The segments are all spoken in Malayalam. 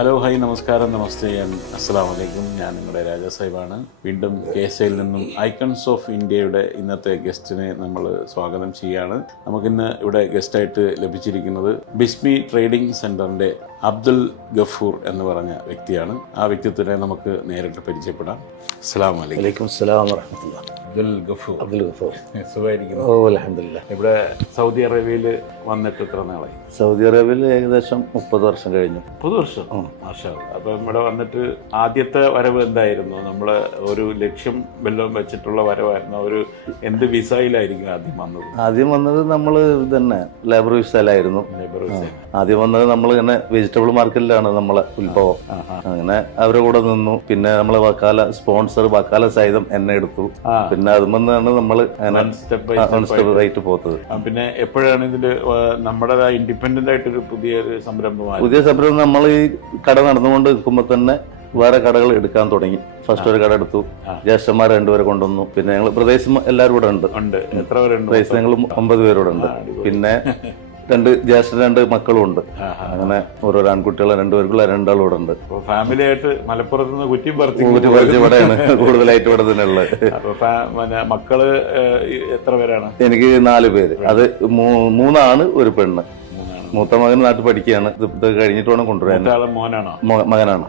ഹലോ ഹായ് നമസ്കാരം നമസ്തേ അസ്സലാം വലൈക്കും. ഞാൻ നിങ്ങളുടെ രാജാ സാഹിബാണ്. വീണ്ടും KSAയിൽ നിന്നും ഐക്കൺസ് ഓഫ് ഇന്ത്യയുടെ ഇന്നത്തെ ഗസ്റ്റിനെ നമ്മൾ സ്വാഗതം ചെയ്യുകയാണ്. നമുക്കിന്ന് ഇവിടെ ഗസ്റ്റായിട്ട് ലഭിച്ചിരിക്കുന്നത് ബിസ്മി ട്രേഡിംഗ് സെൻറ്ററിൻ്റെ അബ്ദുൽ ഗഫൂർ എന്ന് പറഞ്ഞ വ്യക്തിയാണ്. ആ വ്യക്തിത്വത്തെ നമുക്ക് നേരിട്ട് പരിചയപ്പെടാം. അസ്സലാം വലൈക്കും. വലൈക്കും അസ്സലാം വറഹ്മത്തുള്ളാഹി. അബ്ദുൽ ഗഫൂർ. അബ്ദുൽ ഗഫൂർ. സുഖമായിരിക്കുന്നു? ഓ അൽഹംദുലില്ലാ. ഇവിടെ സൗദി അറേബ്യയിൽ വന്നിട്ട് എത്ര നാളായി? സൗദി അറേബ്യയിൽ ഏകദേശം 30 വർഷം കഴിഞ്ഞു. 30 വർഷം. മാഷാ അല്ലാ. അപ്പം ഇവിടെ വന്നിട്ട് ആദ്യത്തെ വരവ് എന്തായിരുന്നു? നമ്മൾ ഒരു ലക്ഷ്യം വല്ലതും വെച്ചിട്ടുള്ള വരവായിരുന്നു? ഒരു എന്ത് വിസയിലായിരിക്കും ആദ്യം വന്നത്? ആദ്യം വന്നത് നമ്മൾ തന്നെ ലേബർ വിസയിലായിരുന്നു. Labour visa. ആദ്യം വന്നത് നമ്മൾ ഇങ്ങനെ വെജിറ്റബിൾ മാർക്കറ്റിലാണ് നമ്മളെ ഉത്ഭവം. അങ്ങനെ അവരുടെ കൂടെ നിന്നു. പിന്നെ നമ്മളെ വക്കാല സ്പോൺസർ വക്കാല സഹിതം എന്നെ എടുത്തു. പിന്നെ അതുമെന്നാണ് നമ്മൾ സ്റ്റെപ്പ് ആയിട്ട് പോകുന്നത്. പിന്നെ എപ്പോഴാണ് ഇതില് നമ്മുടെ ഇൻഡിപെൻഡന്റ് ആയിട്ടൊരു പുതിയൊരു സംരംഭമായി? പുതിയ സംരംഭം നമ്മൾ ഈ കട നടന്നുകൊണ്ട് നിൽക്കുമ്പോൾ തന്നെ വേറെ കടകൾ എടുക്കാൻ തുടങ്ങി. ഫസ്റ്റ് ഒരു കട എടുത്ു, ജ്യേഷ്ഠന്മാർ 2 പേരെ കൊണ്ടുവന്നു. പിന്നെ ഞങ്ങൾ പ്രദേശം എല്ലാവരും കൂടെ ഉണ്ട്. എത്ര പേരുണ്ട്? പ്രദേശം ഞങ്ങൾ 9 പേരോടെ ഉണ്ട്. പിന്നെ 2 ജ്യേഷ്ഠ 2 മക്കളും ഉണ്ട്. അങ്ങനെ ഓരോ ആൺകുട്ടികളെ 2 പേർക്കുള്ള 2 ആളോടെ ഉണ്ട്. ഫാമിലി ആയിട്ട് മലപ്പുറത്ത് നിന്ന് കുറ്റി ഇവിടെയാണ് കൂടുതലായിട്ട് ഇവിടെ തന്നെ ഉള്ളത്. മക്കള് എത്ര പേരാണ്? എനിക്ക് 4 പേര്. അത് 3 ആണ്, 1 പെണ്ണ്. മൂത്ത മകൻ നാട്ടിൽ പഠിക്കുകയാണ്. ഇത് കഴിഞ്ഞിട്ട് വേണം കൊണ്ടുവരാൻ. മോനാണോ? മകനാണ്.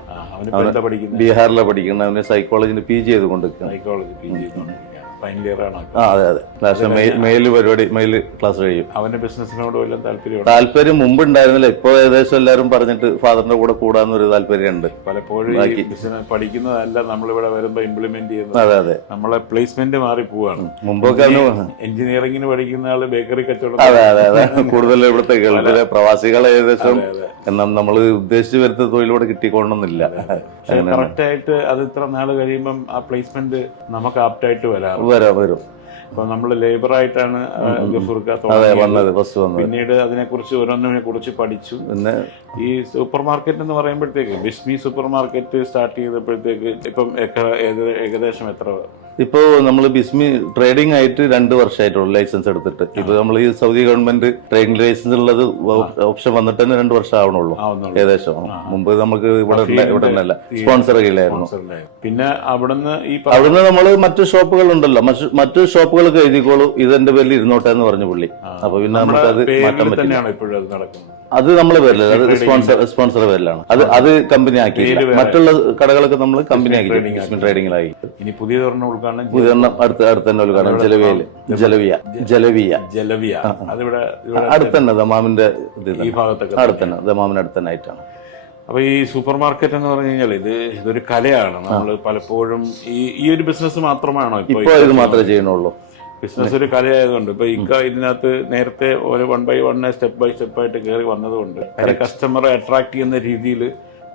ബീഹാറിലാണ് പഠിക്കുന്നത്. അവന് സൈക്കോളജിന് PG ചെയ്തുകൊണ്ടിരിക്കുകയാണ്. ഫൈനൽ ഇയർ ആണ്. അതെ അതെ. ലാസ്റ്റ് മെയിൽ പരിപാടി, മെയിൽ ക്ലാസ് കഴിയും. അവന്റെ ബിസിനസിനോട് വല്ലതും താല്പര്യം മുമ്പ് ഉണ്ടായിരുന്നില്ല. ഇപ്പൊ ഏകദേശം എല്ലാവരും പറഞ്ഞിട്ട് ഫാദറിന്റെ കൂടെ കൂടാന്നൊരു താല്പര്യമുണ്ട്. പലപ്പോഴും ബിസിനസ് പഠിക്കുന്നതല്ല നമ്മളിവിടെ വരുമ്പോ ഇംപ്ലിമെന്റ് ചെയ്യുന്നത്. അതെ അതെ. നമ്മളെ പ്ലേസ്മെന്റ് മാറി പോവാണ്. മുമ്പൊക്കെ എഞ്ചിനീയറിംഗിന് പഠിക്കുന്ന ആള് ബേക്കറി കച്ചവടം. അതെ അതെ അതെ. കൂടുതൽ ഇവിടുത്തെ ഗൾഫിലെ പ്രവാസികൾ ഏകദേശം നമ്മൾ ഉദ്ദേശിച്ച് വരുന്ന തൊഴിലൂടെ കിട്ടിക്കൊള്ളണമെന്നില്ല. കറക്റ്റ് ആയിട്ട് അത് ഇത്ര നാള് കഴിയുമ്പം ആ പ്ലേസ്മെന്റ് നമുക്ക് ആപ്റ്റായിട്ട് വരും. അപ്പൊ നമ്മള് ലേബർ ആയിട്ടാണ് ഗഫൂർക്ക പിന്നീട് അതിനെക്കുറിച്ച് ഓരോന്നിനെ കുറിച്ച് പഠിച്ചു. പിന്നെ ഈ സൂപ്പർ മാർക്കറ്റ് എന്ന് പറയുമ്പോഴത്തേക്ക് ബിസ്മി സൂപ്പർ മാർക്കറ്റ് സ്റ്റാർട്ട് ചെയ്തപ്പോഴത്തേക്ക് ഇപ്പം ഏകദേശം എത്ര? ഇപ്പോ നമ്മൾ ബിസ്മി ട്രേഡിംഗ് ആയിട്ട് 2 വർഷമായിട്ടുള്ളൂ ലൈസൻസ് എടുത്തിട്ട്. ഇപ്പൊ നമ്മൾ ഈ സൗദി ഗവൺമെന്റ് ട്രേഡിംഗ് ലൈസൻസ് ഉള്ളത് ഓപ്ഷൻ വന്നിട്ട് തന്നെ 2 വർഷം ആവണുള്ളൂ ഏകദേശം. മുമ്പ് നമുക്ക് ഇവിടെ സ്പോൺസർ കീഴിലായിരുന്നു. പിന്നെ അവിടുന്ന് നമ്മൾ മറ്റു ഷോപ്പുകൾ ഉണ്ടല്ലോ, മറ്റു ഷോപ്പുകൾക്ക് എഴുതിക്കോളൂ, ഇതെന്റെ പേരിൽ ഇരുന്നോട്ടെ എന്ന് പറഞ്ഞു പുള്ളി. അപ്പൊ പിന്നെ നമുക്ക് അത് മാറ്റാൻ പറ്റില്ല. അത് നമ്മളെ പേരിലല്ല, അത് സ്പോൺസർ പേരിലാണ്. അത് കമ്പനി ആക്കി. മറ്റുള്ള കടകളൊക്കെ നമ്മൾ കമ്പനി ആക്കി ട്രേഡിംഗിലായി. ഇനി പുതിയ അടുത്ത് തന്നെ ഉദ്ഘാടനം ജലവിയ അടുത്ത് തന്നെ ദമാമിന്റെ അടുത്തന്നെ, ദമാമിന്റെ അടുത്ത് തന്നെ ആയിട്ടാണ്. അപ്പൊ ഈ സൂപ്പർ മാർക്കറ്റ് എന്ന് പറഞ്ഞു കഴിഞ്ഞാൽ ഇതൊരു കലയാണ്. നമ്മൾ പലപ്പോഴും ഈ ഒരു ബിസിനസ് മാത്രമാണോ ഇപ്പൊ ഇത് മാത്രമേ ചെയ്യണുള്ളൂ? ബിസിനസ് ഒരു കലയായതുകൊണ്ട് ഇപ്പൊ ഇതിനകത്ത് നേരത്തെ ഒരു 1 by 1 സ്റ്റെപ്പ് ബൈ സ്റ്റെപ്പ് ആയിട്ട് കയറി വന്നതുകൊണ്ട് കസ്റ്റമറെ അട്രാക്ട് ചെയ്യുന്ന രീതിയിൽ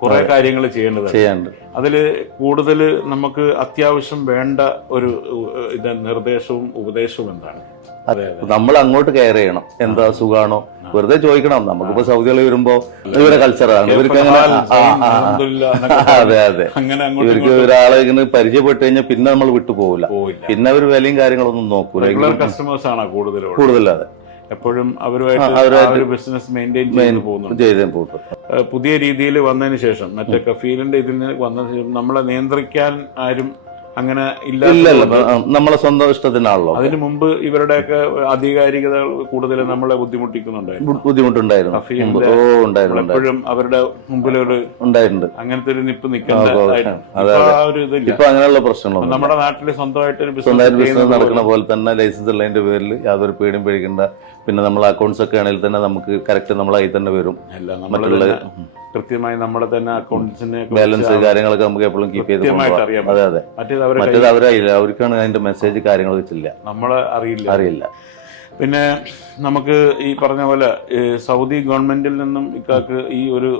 കുറെ കാര്യങ്ങൾ ചെയ്യേണ്ടതുണ്ട്. അതില് കൂടുതൽ നമുക്ക് അത്യാവശ്യം വേണ്ട ഒരു നിർദ്ദേശവും ഉപദേശവും എന്താണ്? നമ്മൾ അങ്ങോട്ട് കെയർ ചെയ്യണം. എന്താ സുഖാണോ വെറുതെ ചോദിക്കണം. നമുക്കിപ്പോ സൗദികൾ വരുമ്പോ ഇവരുടെ കൾച്ചറാണ്. ഇവർക്ക് അതെ അതെ. ഇവർക്ക് ഒരാളെ ഇങ്ങനെ പരിചയപ്പെട്ട് കഴിഞ്ഞാൽ പിന്നെ നമ്മൾ വിട്ടുപോകില്ല. പിന്നെ അവർ വിലയും കാര്യങ്ങളൊന്നും നോക്കൂല. കസ്റ്റമേഴ്സ് ആണ് കൂടുതലതെ. എപ്പോഴും അവരുമായിട്ട് ബിസിനസ് മെയിൻറ്റെയിൻ ചെയ്ത് പോകുന്നു. പുതിയ രീതിയിൽ വന്നതിന് ശേഷം മറ്റേ കഫീലിന്റെ ഇതിൽ വന്നതിന് ശേഷം നമ്മളെ നിയന്ത്രിക്കാൻ ആരും അങ്ങനെ ഇല്ല. നമ്മളെ സ്വന്തം ഇഷ്ടത്തിനാണല്ലോ. അതിനു മുമ്പ് ഇവരുടെയൊക്കെ ആധികാരികത കൂടുതൽ നമ്മളെ ബുദ്ധിമുട്ടുണ്ടായിരുന്നു. എപ്പോഴും അവരുടെ മുമ്പിൽ ഉണ്ടായിട്ടുണ്ട്. അങ്ങനത്തെ ഒരു നിപ്പ് നിൽക്കേണ്ട ഒരു ഇതില്ല. ഇപ്പൊ അങ്ങനെയുള്ള പ്രശ്നങ്ങളൊന്നും നമ്മുടെ നാട്ടിൽ സ്വന്തമായിട്ട് ബിസിനസ് നടക്കുന്ന പോലെ തന്നെ ലൈസൻസ് ഉള്ളതിന്റെ പേരിൽ യാതൊരു പേടിയും പേടിക്കണ്ട. പിന്നെ നമ്മൾ അക്കൗണ്ട്സ് ഒക്കെ ആണെങ്കിൽ തന്നെ നമുക്ക് കറക്റ്റ് നമ്മളായി തന്നെ വരും. മറ്റുള്ള കൃത്യമായി നമ്മളെ തന്നെ അക്കൗണ്ട്സിന് ബാലൻസ് കാര്യങ്ങളൊക്കെ നമുക്ക് എപ്പോഴും കീപ്പ് ചെയ്ത് അറിയാം. അതെ അതെ. മറ്റേത് അവരറിയില്ല. അവർക്കാണ് അതിന്റെ മെസ്സേജ് കാര്യങ്ങളൊക്കെ ഇല്ല, നമ്മളെ അറിയില്ല. പിന്നെ നമുക്ക് ഈ പറഞ്ഞ പോലെ സൗദി ഗവൺമെന്റിൽ നിന്നും ഇക്കാക്ക് ഈ ഒരു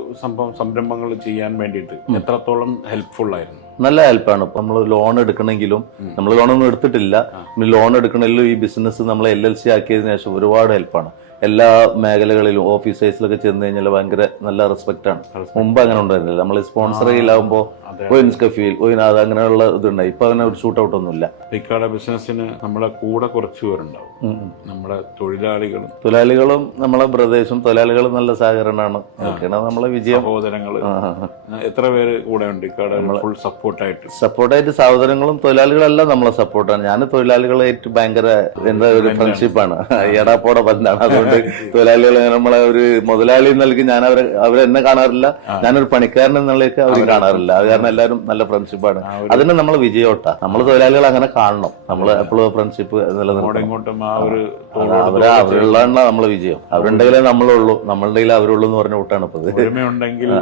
സംരംഭങ്ങൾ ചെയ്യാൻ വേണ്ടിയിട്ട് എത്രത്തോളം ഹെൽപ്ഫുൾ ആയിരുന്നു? നല്ല ഹെൽപ്പാണ്. ഇപ്പൊ നമ്മൾ ലോൺ എടുക്കണമെങ്കിലും, നമ്മൾ ലോണൊന്നും എടുത്തിട്ടില്ല, ലോൺ എടുക്കണമെങ്കിലും ഈ ബിസിനസ് നമ്മൾ LLC ആക്കിയതിനു ശേഷം ഒരുപാട് ഹെൽപ്പാണ്. എല്ലാ മേഖലകളിലും ഓഫീസേഴ്സിലൊക്കെ ചെന്ന് കഴിഞ്ഞാൽ ഭയങ്കര നല്ല റെസ്പെക്ട് ആണ്. മുമ്പ് അങ്ങനെ ഉണ്ടായിരുന്നില്ല. നമ്മൾ സ്പോൺസർ ചെയ്യില്ലാകുമ്പോ കഫീൽ അത് അങ്ങനെയുള്ള ഇതുണ്ടായി. ഇപ്പൊ അങ്ങനെ ഒരു ഷൂട്ട് ഔട്ട് ഒന്നുമില്ല. ഇക്കാടെ ബിസിനസ്സിന് നമ്മളെ കൂടെ കുറച്ച് പേരുണ്ടാവും, നമ്മുടെ തൊഴിലാളികളും നമ്മളെ ബ്രദേഴ്സും തൊഴിലാളികളും നല്ല സഹകരണമാണ്. അതൊക്കെയാണ് നമ്മളെ വിജയം. സഹോദരങ്ങള് എത്ര പേര് കൂടെ ഉണ്ട് ഇക്കാടെ ഫുൾ സപ്പോർട്ടായിട്ട്? സഹോദരങ്ങളും തൊഴിലാളികളെല്ലാം നമ്മളെ സപ്പോർട്ടാണ്. ഞാൻ തൊഴിലാളികളായിട്ട് ഭയങ്കര ഒരു ഫ്രണ്ട്ഷിപ്പാണ്, എടാപ്പോടെ ബന്ധാണ്. അതുകൊണ്ട് തൊഴിലാളികളെ നമ്മളെ ഒരു മുതലാളി നൽകി ഞാൻ അവരെന്നെ കാണാറില്ല, ഞാനൊരു പണിക്കാരൻ എന്നുള്ളതൊക്കെ അവർ കാണാറില്ല. അത് കാരണം എല്ലാവരും നല്ല ഫ്രണ്ട്ഷിപ്പാണ്. അതിന് നമ്മളെ വിജയോട്ടാ. നമ്മൾ തൊഴിലാളികൾ അങ്ങനെ കാണണം. നമ്മൾ എപ്പോഴും ഫ്രണ്ട്ഷിപ്പ് നിലനിർത്തണം. അവരുള്ളതാണ് നമ്മളെ വിജയം. അവരുണ്ടെങ്കിലേ നമ്മളുള്ളൂ, നമ്മളുണ്ടെങ്കിൽ അവരുള്ളൂ എന്ന് പറഞ്ഞ കൂട്ടാണ് ഇപ്പൊ.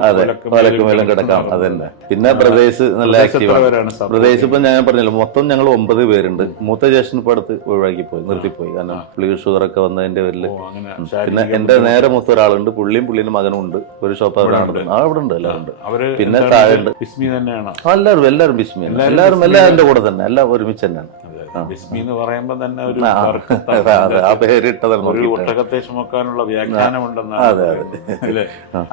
അതെ, വലക്കുമേലും കിടക്കാം. അതന്നെ. പിന്നെ ബ്രദേഴ്സ് നല്ല ആക്റ്റീവാണ്. ബ്രദേഴ്സ് ഇപ്പൊ ഞാൻ പറഞ്ഞല്ലോ, മൊത്തം ഞങ്ങൾ 9 പേരുണ്ട്. മൂത്ത ജ്യേഷ്ഠൻ ഇപ്പൊ അടുത്ത് ഒഴിവാക്കിപ്പോയി, നിർത്തിപ്പോയി. കാരണം പുള്ളി ഷുഗറൊക്കെ വന്നതിന്റെ പേരില്. പിന്നെ എന്റെ നേരെ മൊത്തം ഒരാളുണ്ട്, പുള്ളിന്റെ മകനും ഉണ്ട്. ഒരു ഷോപ്പ് അവിടെ ഉണ്ട്, എല്ലാവരും ഉണ്ട്. പിന്നെ താഴെ ഉണ്ട്. എല്ലാവരും ബിസ്മി, എല്ലാവരും എന്റെ കൂടെ തന്നെ, എല്ലാം ഒരുമിച്ച് തന്നെയാണ്. ബിസ്മി എന്ന് പറയുമ്പോ തന്നെ ആ പേരിട്ടതാണ്. ഒരു ഒട്ടകത്തെ ചുമക്കാനുള്ള വ്യാഖ്യാനമുണ്ടെന്നാണ്.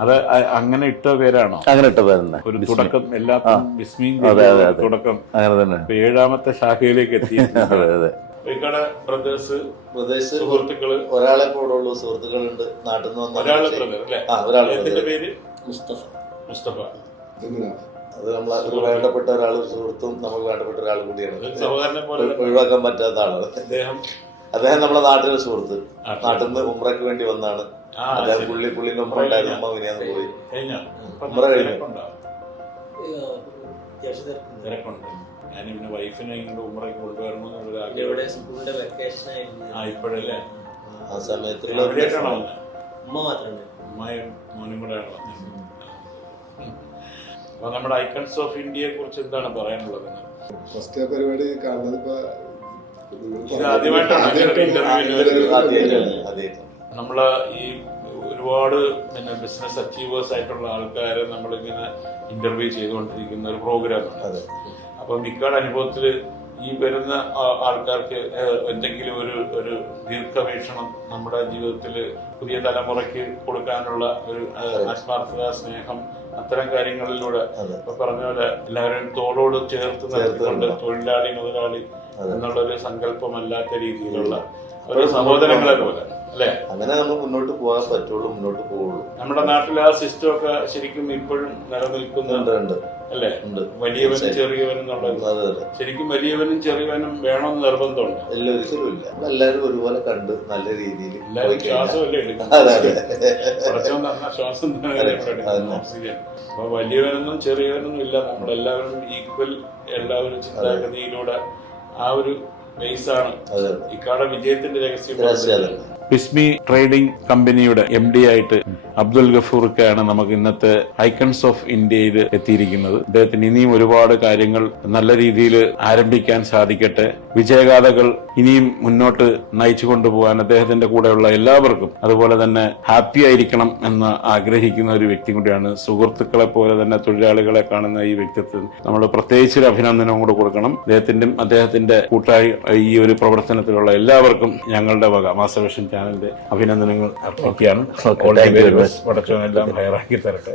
അത് അങ്ങനെ ഇട്ട പേരാണോ? അങ്ങനെ ഇട്ട പേരെന്നെ. ഒരു തുടക്കം എല്ലാത്തും ബിസ്മി തുടക്കം അങ്ങനെ തന്നെ. 7ാമത്തെ ശാഖയിലേക്ക് എത്തി. ബ്രദേഴ്സ് സുഹൃത്തുക്കള് ഒരാളെ പോലുള്ളൂ. സുഹൃത്തുക്കളുണ്ട്, നാട്ടിൽ നിന്ന് വന്ന പേര് മുസ്തഫ. അത് നമ്മളെ ഒരു വേണ്ടപ്പെട്ട ഒരാൾ, സുഹൃത്തും നമുക്ക് വേണ്ടപ്പെട്ട ഒരാൾ കൂടിയാണ്. ഒഴിവാക്കാൻ പറ്റാത്ത ആളാണ് അദ്ദേഹം. നമ്മളെ നാട്ടിലെ സുഹൃത്ത്, നാട്ടിൽ നിന്ന് ഉംറയ്ക്ക് വേണ്ടി വന്നാണ് അദ്ദേഹം. പുള്ളിന്റെ ഉംറ ഉണ്ടായിരുന്നു. അമ്മ വിനിയാന്ന് പോയി. ഉംറ കഴിഞ്ഞു. ഞാനിവിടെ വൈഫിനെ ഇങ്ങോട്ട് ഉംറയ്ക്ക് കൊണ്ടുവരണം എന്നുള്ളൊരു ആഗ്രഹം. ഇപ്പോഴല്ലേ? ആ സമയത്ത് ഉമ്മയും മോനും കൂടെ ആണ്. അപ്പൊ നമ്മുടെ ഐക്കൺസ് ഓഫ് ഇന്ത്യയെ കുറിച്ച് എന്താണ് പറയാനുള്ളത്? ഫസ്റ്റ് പരിപാടി കാണുന്നത് ഇപ്പൊ നമ്മള് ഈ ഒരുപാട് ബിസിനസ് അച്ചീവേഴ്സ് ആയിട്ടുള്ള ആൾക്കാരെ നമ്മളിങ്ങനെ ഇന്റർവ്യൂ ചെയ്തുകൊണ്ടിരിക്കുന്ന ഒരു പ്രോഗ്രാമാണ്. അപ്പൊ മിക്കയുടെ അനുഭവത്തില് ഈ വരുന്ന ആൾക്കാർക്ക് എന്തെങ്കിലും ഒരു ദീർഘവീക്ഷണം നമ്മുടെ ജീവിതത്തിൽ പുതിയ തലമുറയ്ക്ക് കൊടുക്കാനുള്ള ഒരു ആത്മാർത്ഥത, സ്നേഹം, അത്തരം കാര്യങ്ങളിലൂടെ ഇപ്പൊ പറഞ്ഞ പോലെ എല്ലാവരും തോളോട് ചേർത്ത് നിർത്തിക്കൊണ്ട് തൊഴിലാളി മുതലാളി എന്നുള്ളൊരു സങ്കല്പമല്ലാത്ത രീതിയിലുള്ള ഒരു സഹോദരങ്ങളെ പോലെ അല്ലെ? അങ്ങനെ നമ്മൾ മുന്നോട്ട് പോകാൻ പറ്റുള്ളൂ, മുന്നോട്ട് പോവുള്ളൂ. നമ്മുടെ നാട്ടിൽ ആ സിസ്റ്റം ഒക്കെ ശരിക്കും ഇപ്പോഴും നിലനിൽക്കുന്നുണ്ട് അല്ലെ? വലിയവനും ചെറിയവനും എന്നുള്ളത്. ശരിക്കും വലിയവനും ചെറിയവനും വേണമെന്ന് നിർബന്ധമുണ്ട്? എല്ലാവരും ഒരുപോലെ കണ്ട് നല്ല രീതിയിൽ ശ്വാസമല്ലേ എടുക്കുന്നത്? ശ്വാസം ഓക്സിജൻ. അപ്പൊ വലിയവനൊന്നും ചെറിയവനൊന്നും ഇല്ല, നമ്മളെല്ലാവരും ഈക്വൽ, എല്ലാവരും ചിന്താഗതിയിലൂടെ ആ ഒരു ബേസാണ് ഇക്കാടെ വിജയത്തിന്റെ രഹസ്യം. ബിസ്മി ട്രേഡിംഗ് കമ്പനിയുടെ MD ആയിട്ട് അബ്ദുൽ ഗഫൂർക്കാണ് നമുക്ക് ഇന്നത്തെ ഐക്കൺസ് ഓഫ് ഇന്ത്യയിൽ എത്തിയിരിക്കുന്നത്. അദ്ദേഹത്തിന് ഇനിയും ഒരുപാട് കാര്യങ്ങൾ നല്ല രീതിയിൽ ആരംഭിക്കാൻ സാധിക്കട്ടെ. വിജയഗാഥകൾ ഇനിയും മുന്നോട്ട് നയിച്ചു കൊണ്ടുപോകാൻ അദ്ദേഹത്തിന്റെ കൂടെയുള്ള എല്ലാവർക്കും, അതുപോലെ തന്നെ ഹാപ്പി ആയിരിക്കണം എന്ന് ആഗ്രഹിക്കുന്ന ഒരു വ്യക്തി കൂടിയാണ്. സുഹൃത്തുക്കളെ പോലെ തന്നെ തൊഴിലാളികളെ കാണുന്ന ഈ വ്യക്തിത്വം നമ്മൾ പ്രത്യേകിച്ച് ഒരു അഭിനന്ദനവും കൂടെ കൊടുക്കണം. അദ്ദേഹത്തിന്റെ കൂട്ടായി ഈ ഒരു പ്രവർത്തനത്തിലുള്ള എല്ലാവർക്കും ഞങ്ങളുടെ വക മാസവിഷൻ ചാനലിന്റെ അഭിനന്ദനങ്ങൾ അർപ്പിക്കുകയാണ്. പടച്ചവനെല്ലാം ഹയറാക്കി തരട്ടെ.